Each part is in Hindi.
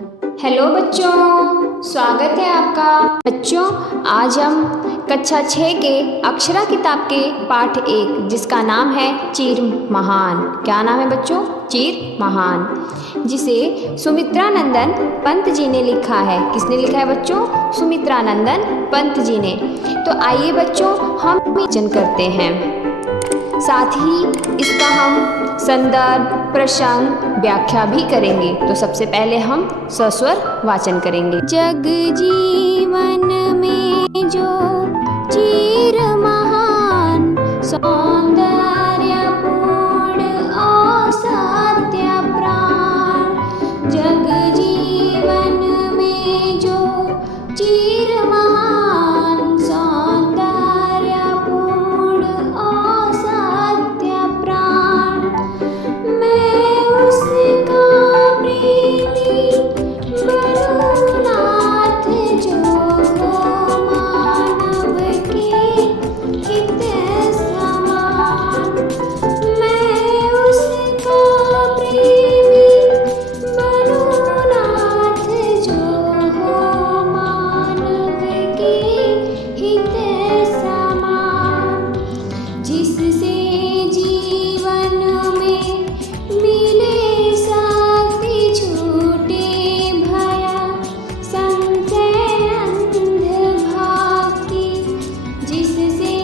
हेलो बच्चों, स्वागत है आपका। बच्चों, आज हम कक्षा 6 के अक्षरा किताब के पाठ 1 जिसका नाम है चीर महान। क्या नाम है बच्चों? चीर महान, जिसे सुमित्रा नंदन पंत जी ने लिखा है। किसने लिखा है बच्चों? सुमित्रा नंदन पंत जी ने। तो आइए बच्चों, हम वाचन करते हैं, साथ ही इसका हम संदर्भ, प्रसंग, व्याख्या भी करेंगे। तो सबसे पहले हम सस्वर वाचन करेंगे। जग जीवन में जो चीर महान, सौंदर्य पूर्ण असाध्य प्राण। जग जीवन में जो चीर महान, सौंदर्य पूर्ण असाध्य प्राण। मैं उसका प्रेमी बनूं नाथ, जो हो मानव के हित समान। मैं उसका प्रेमी बनूं नाथ, जो हो मानव के हित समान। जिससे जीवन में मिले शक्ति, छूटे भया संशय अंध भक्ति। जिससे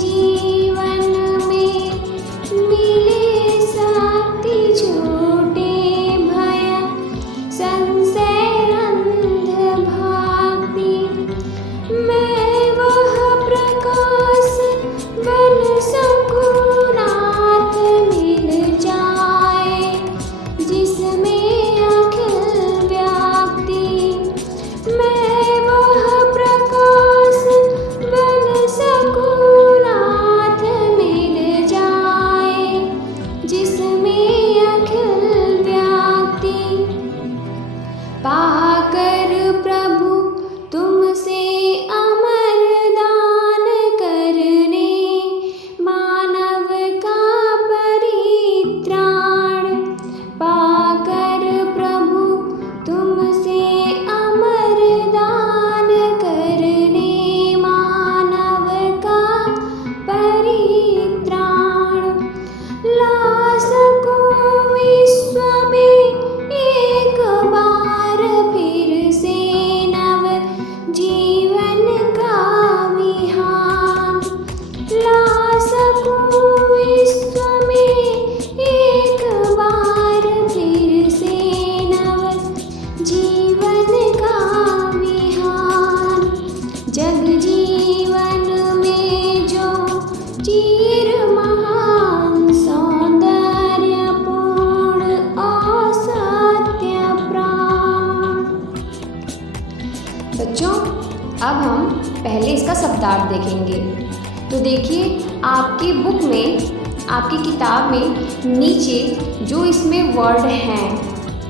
जीवन में मिले शक्ति, छूटे भया संशय अंध भक्ति। मैं वह प्रकाश बन सकूं नाथ, मिल जाए जिसमें अखिल व्याप्ति। मैं वह प्रकाश बन सकूं नाथ, मिल जाए जिसमें अखिल व्याप्ति। पाकर प्रभु तुमसे अमर दान करने, मानव का परित्राण। पाकर प्रभु तुमसे अमर दान करने, मानव का परित्राण। ला सकूं विश्व में एक बार फिर से नव जीवन का विहान। ला सकूं विश्व में एक बार फिर से नव जीवन का विहान। जग जीवन में जो चीर महान, सौंदर्य पूर्ण असाध्य प्राण। बच्चों, अब हम पहले इसका शब्दार्थ देखेंगे। तो देखिए, आपकी बुक में, आपकी किताब में नीचे जो इसमें वर्ड हैं,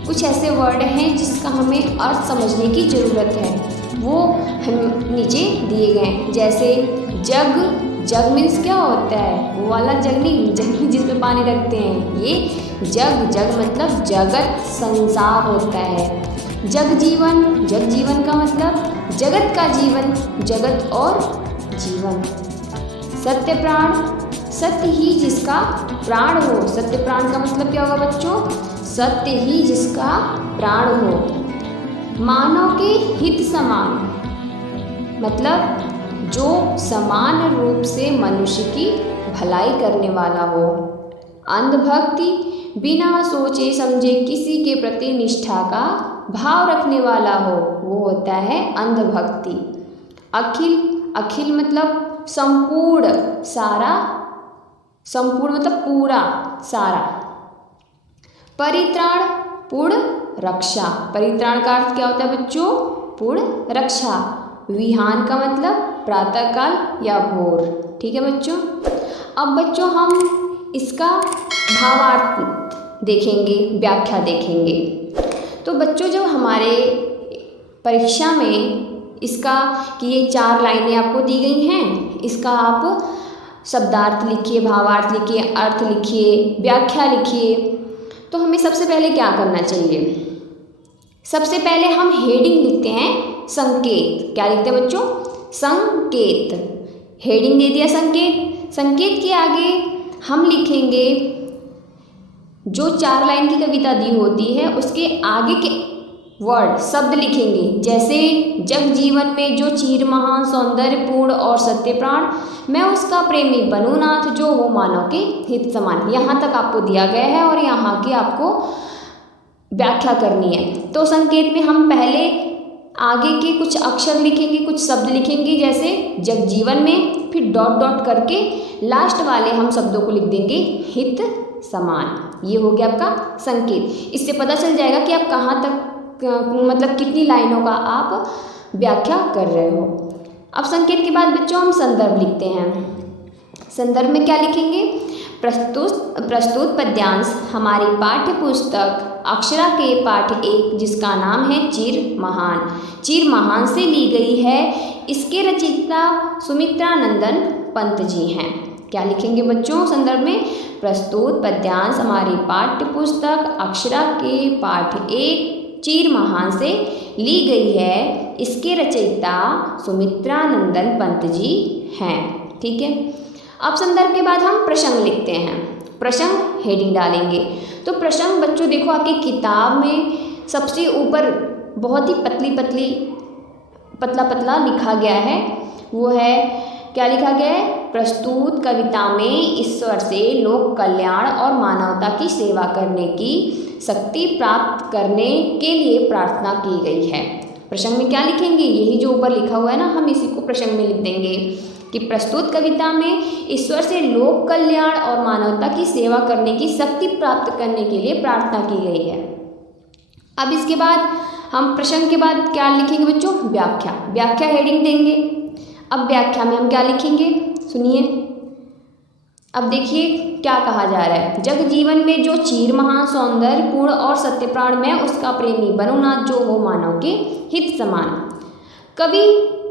कुछ ऐसे वर्ड हैं जिसका हमें अर्थ समझने की ज़रूरत है, वो हम नीचे दिए गए हैं। जैसे जग, जग मीन्स क्या होता है? वो वाला जग नहीं, जग जिसमें पानी रखते हैं, ये जग। जग मतलब जगत, संसार होता है। जग जीवन, जग जीवन का मतलब जगत का जीवन, जगत और जीवन। सत्य प्राण, सत्य ही जिसका प्राण हो। सत्य प्राण का मतलब क्या होगा बच्चों? सत्य ही जिसका प्राण हो। मानव के हित समान, मतलब जो समान रूप से मनुष्य की भलाई करने वाला हो। अंधभक्ति, बिना सोचे समझे किसी के प्रति निष्ठा का भाव रखने वाला हो, वो होता है अंधभक्ति। अखिल, अखिल मतलब संपूर्ण, सारा, संपूर्ण मतलब पूरा, सारा। परित्राण, पूर्ण रक्षा। परित्राण का अर्थ क्या होता है बच्चों? पूर्ण रक्षा। विहान का मतलब प्रातःकाल या भोर। ठीक है बच्चों। अब बच्चों हम इसका भावार्थ देखेंगे, व्याख्या देखेंगे। तो बच्चों, जब हमारे परीक्षा में इसका कि ये 4 लाइनें आपको दी गई हैं, इसका आप शब्दार्थ लिखिए, भावार्थ लिखिए, अर्थ लिखिए, व्याख्या लिखिए। तो हमें सबसे पहले क्या करना चाहिए? सबसे पहले हम हेडिंग लिखते हैं संकेत। क्या लिखते हैं बच्चों? संकेत। हेडिंग दे दिया संकेत। संकेत के आगे हम लिखेंगे जो 4 लाइन की कविता दी होती है उसके आगे के वर्ड शब्द लिखेंगे। जैसे जग जीवन में जो चीर महान सौंदर्यपूर्ण और सत्य प्राण, मैं उसका प्रेमी बनूं नाथ जो हो मानव के हित समान। यहाँ तक आपको दिया गया है और यहाँ की आपको व्याख्या करनी है। तो संकेत में हम पहले आगे के कुछ अक्षर लिखेंगे, कुछ शब्द लिखेंगे जैसे जगजीवन में, फिर डॉट डॉट करके लास्ट वाले हम शब्दों को लिख देंगे हित समान। ये हो गया आपका संकेत। इससे पता चल जाएगा कि आप कहाँ तक मतलब कितनी लाइनों का आप व्याख्या कर रहे हो। अब संकेत के बाद बच्चों हम संदर्भ लिखते हैं। संदर्भ में क्या लिखेंगे? प्रस्तुत पद्यांश हमारी पाठ्य पुस्तक अक्षरा के पाठ 1 जिसका नाम है चीर महान, चीर महान से ली गई है। इसके रचयिता सुमित्रा नंदन पंत जी हैं। क्या लिखेंगे बच्चों संदर्भ में? प्रस्तुत पद्यांश हमारी पाठ्य पुस्तक अक्षरा के पाठ 1 चीर महान से ली गई है। इसके रचयिता सुमित्रा नंदन पंत जी हैं। ठीक है। अब संदर्भ के बाद हम प्रसंग लिखते हैं। प्रसंग हेडिंग डालेंगे। तो प्रसंग बच्चों देखो आपकी किताब में सबसे ऊपर बहुत ही पतला पतला लिखा गया है। वो है, क्या लिखा गया है? प्रस्तुत कविता में ईश्वर से लोक कल्याण और मानवता की सेवा करने की शक्ति प्राप्त करने के लिए प्रार्थना की गई है। प्रसंग में क्या लिखेंगे? यही जो ऊपर लिखा हुआ है ना, हम इसी को प्रसंग में लिख देंगे कि प्रस्तुत कविता में ईश्वर से लोक कल्याण और मानवता की सेवा करने की शक्ति प्राप्त करने के लिए प्रार्थना की गई है। अब इसके बाद हम प्रसंग के बाद क्या लिखेंगे बच्चों? व्याख्या। व्याख्या हेडिंग देंगे। अब व्याख्या में हम क्या लिखेंगे सुनिए। अब देखिए क्या कहा जा रहा है। जग जीवन में जो चीर महान सौंदर्यपूर्ण और सत्य प्राण, मैं उसका प्रेमी बनूं नाथ जो हो मानव के हित समान। कवि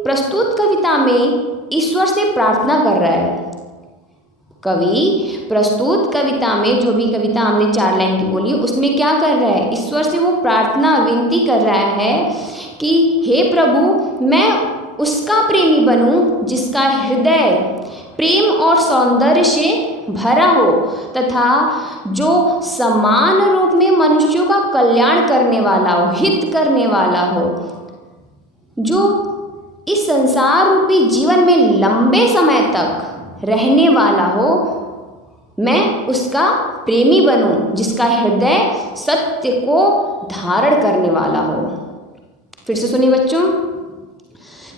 प्रस्तुत कविता में ईश्वर से प्रार्थना कर रहा है। कवि प्रस्तुत कविता में जो भी कविता हमने 4 लाइन की बोली उसमें क्या कर रहा है? ईश्वर से वो प्रार्थना विनती कर रहा है कि हे प्रभु मैं उसका प्रेमी बनूं जिसका हृदय प्रेम और सौंदर्य से भरा हो तथा जो समान रूप में मनुष्यों का कल्याण करने वाला हो, हित करने वाला हो, जो इस संसार रूपी जीवन में लंबे समय तक रहने वाला हो। मैं उसका प्रेमी बनूं जिसका हृदय सत्य को धारण करने वाला हो। फिर से सुनिए बच्चों।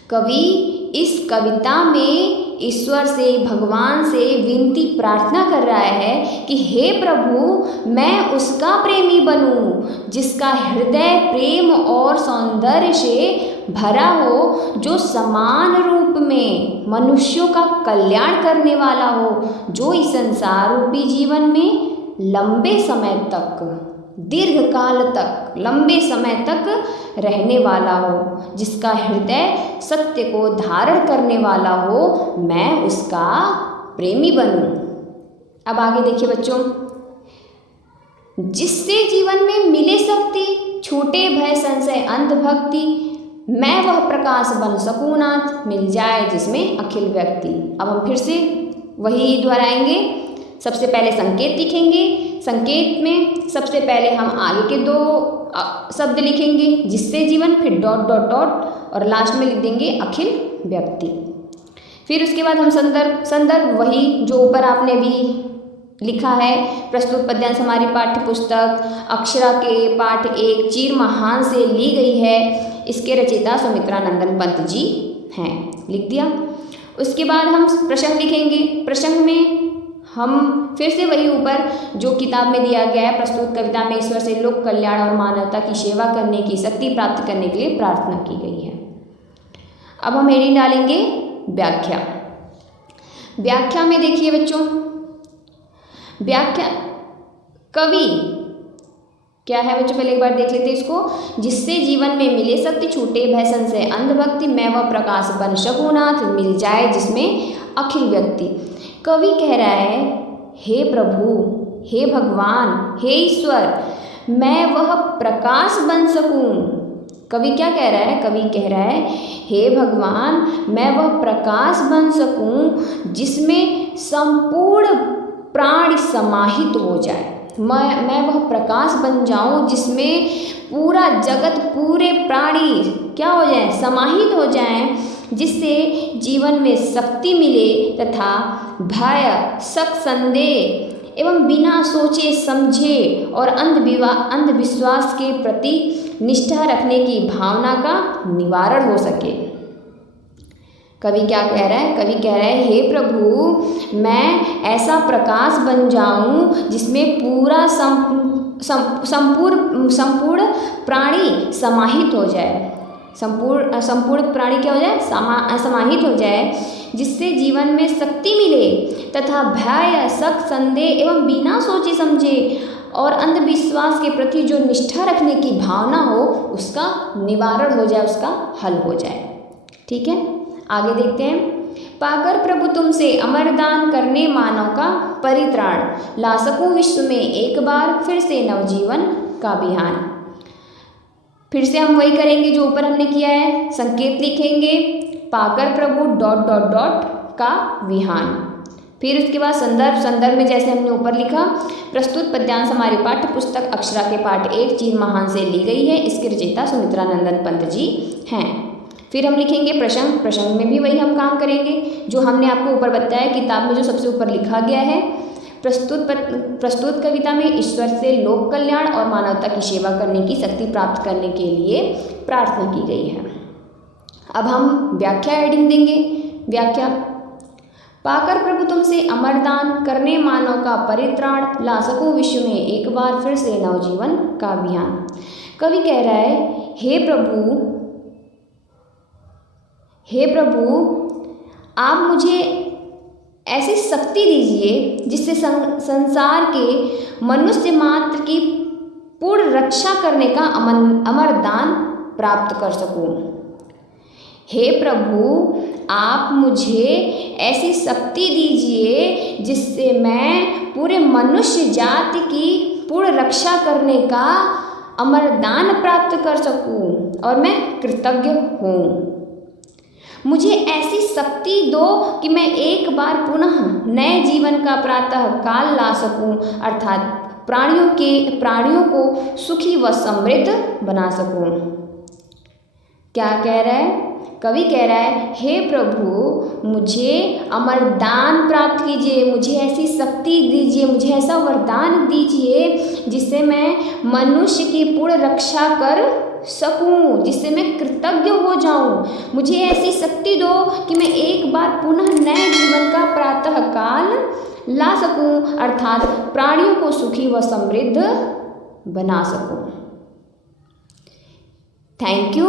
कवि इस कविता में ईश्वर से, भगवान से विनती प्रार्थना कर रहा है कि हे प्रभु मैं उसका प्रेमी बनूं जिसका हृदय प्रेम और सौंदर्य से भरा हो, जो समान रूप में मनुष्यों का कल्याण करने वाला हो, जो इस संसार रूपी जीवन में लंबे समय तक, दीर्घ काल तक, लंबे समय तक रहने वाला हो, जिसका हृदय सत्य को धारण करने वाला हो, मैं उसका प्रेमी बनूं। अब आगे देखिए बच्चों। जिससे जीवन में मिले शक्ति, छूटे भय संशय अंधभक्ति, मैं वह प्रकाश बन सकूं नाथ, मिल जाए जिसमें अखिल व्यक्ति। अब हम फिर से वही दोहराएंगे। सबसे पहले संकेत लिखेंगे। संकेत में सबसे पहले हम आगे के 2 शब्द लिखेंगे, जिससे जीवन, फिर डॉट डॉट डॉट और लास्ट में लिख देंगे अखिल व्यक्ति। फिर उसके बाद हम संदर्भ वही जो ऊपर आपने भी लिखा है। प्रस्तुत पद्यांश हमारी पाठ्य पुस्तक अक्षरा के पाठ 1 चीर महान से ली गई है। इसके रचयिता सुमित्रा नंदन पंत जी हैं। लिख दिया। उसके बाद हम प्रसंग लिखेंगे। प्रसंग में हम फिर से वही ऊपर जो किताब में दिया गया है, प्रस्तुत कविता में ईश्वर से लोक कल्याण और मानवता की सेवा करने की शक्ति प्राप्त करने के लिए प्रार्थना की गई है। अब हम हेडिंग डालेंगे व्याख्या। व्याख्या में देखिए बच्चों, व्याख्या कवि क्या है बच्चों, पहले एक बार देख लेते हैं इसको। जिससे जीवन में मिले शक्ति, छूटे भय संशय अंधभक्ति, मैं वह प्रकाश बन सकूं नाथ, मिल जाए जिसमें अखिल व्यक्ति। कवि कह रहा है हे प्रभु, हे भगवान, हे ईश्वर, मैं वह प्रकाश बन सकूं। कवि क्या कह रहा है? कवि कह रहा है, हे भगवान, मैं वह प्रकाश बन सकूं जिसमें संपूर्ण प्राणी समाहित हो जाए। मैं वह प्रकाश बन जाऊं जिसमें पूरा जगत, पूरे प्राणी क्या हो जाए? समाहित हो जाएं, जिससे जीवन में शक्ति मिले तथा भय, शक, संदेह एवं बिना सोचे समझे और अंधविश्वास के प्रति निष्ठा रखने की भावना का निवारण हो सके। कवि क्या कह रहा है? कवि कह रहा है, हे प्रभु, मैं ऐसा प्रकाश बन जाऊं जिसमें पूरा संपूर्ण प्राणी समाहित हो जाए। संपूर्ण प्राणी क्या हो जाए? समाहित हो जाए, जिससे जीवन में शक्ति मिले तथा भय, शक, संदेह एवं बिना सोचे समझे और अंधविश्वास के प्रति जो निष्ठा रखने की भावना हो उसका निवारण हो जाए, उसका हल हो जाए। ठीक है, आगे देखते हैं। पाकर प्रभु तुमसे अमरदान करने मानव का परित्राण, ला सकूं विश्व में एक बार फिर से नवजीवन का बिहान। फिर से हम वही करेंगे जो ऊपर हमने किया है, संकेत लिखेंगे, पाकर प्रभु ... का विहान। फिर उसके बाद संदर्भ में जैसे हमने ऊपर लिखा, प्रस्तुत पद्यांश हमारी पाठ्य पुस्तक अक्षरा के पाठ 1 चीर महान से ली गई है। इसके रचयिता सुमित्रा नंदन पंत जी हैं। फिर हम लिखेंगे प्रसंग में भी वही हम काम करेंगे जो हमने आपको ऊपर बताया, किताब में जो सबसे ऊपर लिखा गया है। प्रस्तुत कविता में ईश्वर से लोक कल्याण और मानवता की सेवा करने की शक्ति प्राप्त करने के लिए प्रार्थना की गई है। अब हम व्याख्या हेडिंग देंगे। व्याख्या, पाकर प्रभु तुमसे अमरदान करने मानव का परित्राण, ला सकूं विश्व में एक बार फिर से नवजीवन का अभियान। कवि कह रहा है, हे प्रभु, आप मुझे ऐसी शक्ति दीजिए जिससे संसार के मनुष्य मात्र की पूर्ण रक्षा करने का अमरदान प्राप्त कर सकूं। हे प्रभु, आप मुझे ऐसी शक्ति दीजिए जिससे मैं पूरे मनुष्य जाति की पूर्ण रक्षा करने का अमरदान प्राप्त कर सकूं और मैं कृतज्ञ हूँ। मुझे ऐसी शक्ति दो कि मैं एक बार पुनः नए जीवन का प्रातः काल ला सकूं, अर्थात प्राणियों को सुखी व समृद्ध बना सकूं। क्या कह रहा है? कवि कह रहा है, हे प्रभु, मुझे अमरदान प्राप्त कीजिए, मुझे ऐसी शक्ति दीजिए, मुझे ऐसा वरदान दीजिए जिससे मैं मनुष्य की पूर्ण रक्षा कर सकूं, जिससे मैं कृतज्ञ हो जाऊं। मुझे ऐसी शक्ति दो कि मैं एक बार पुनः नए जीवन का प्रातः काल ला सकूं, अर्थात प्राणियों को सुखी व समृद्ध बना सकूं। Thank you.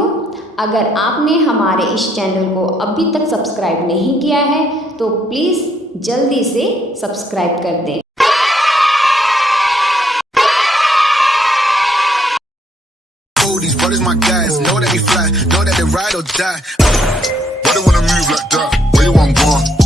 अगर आपने हमारे इस चैनल को अभी तक सब्सक्राइब नहीं किया है तो प्लीज़ जल्दी से सब्सक्राइब कर दें। These brothers my guys, know that they fly, know that they ride or die. Why they wanna move like that? Where you want gone?